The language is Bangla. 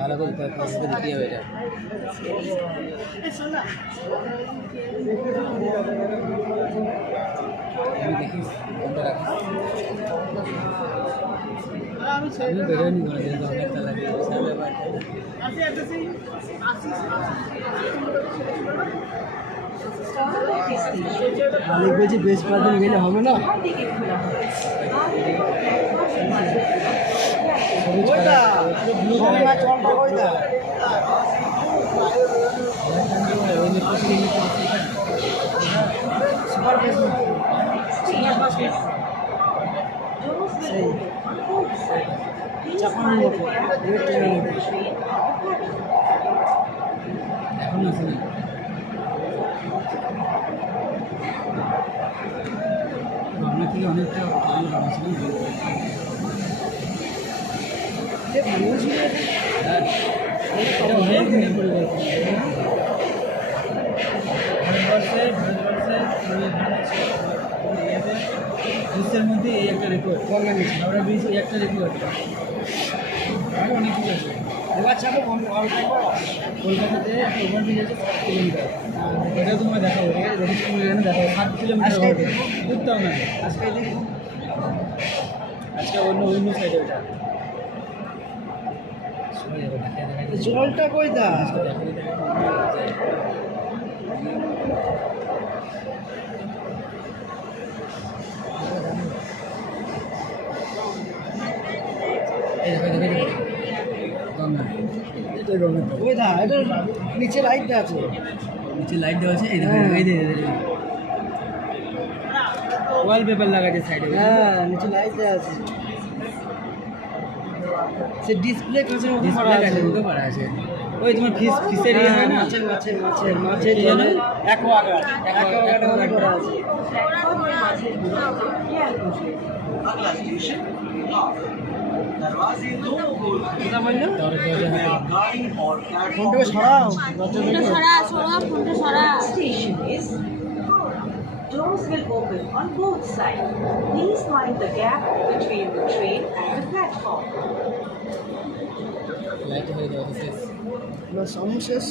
ভালো করে দিতে হবে এটা। আমি দেখিস কোনটা রাখিস। আমি বেরোয়নি করে যেহেতু অনেকটা লাগে মালিক বলছি বেশ কয়েকদিন গেলে হবে না। এখন আছে না আমরা থেকে অনেকটা বিশ্বের মধ্যে এই একটা রেকর্ড আমরা একটা রেকর্ড আরও অনেক কিছু আছে। কলকাতাতে একটা ওভারব্রিজ আছে 7 কিলোমিটার, এটা তোমার দেখাবো, ঠিক আছে? দেখি তুমি এখানে দেখাবো 7 কিলোমিটার ঘুরতাম না আজকে অন্য সাইডে ওটা জলটা কই দা নিচে লাইট দেওয়া আছে, নিচে লাইট দেওয়া আছে, ওয়ালপেপার লাগাচ্ছে সাইডে। হ্যাঁ নিচে লাইট দেওয়া আছে, সে ডিসপ্লে কাছে করা আছে। ওই তোমার ফিশের ইয়ে হয় না, মাছের জন্য অ্যাকোয়াগার্ড করা আছে। Doors will open on both sides. Please mind the gap between the train and the platform. Light হয়ে যাবে শেষ। Los hombres,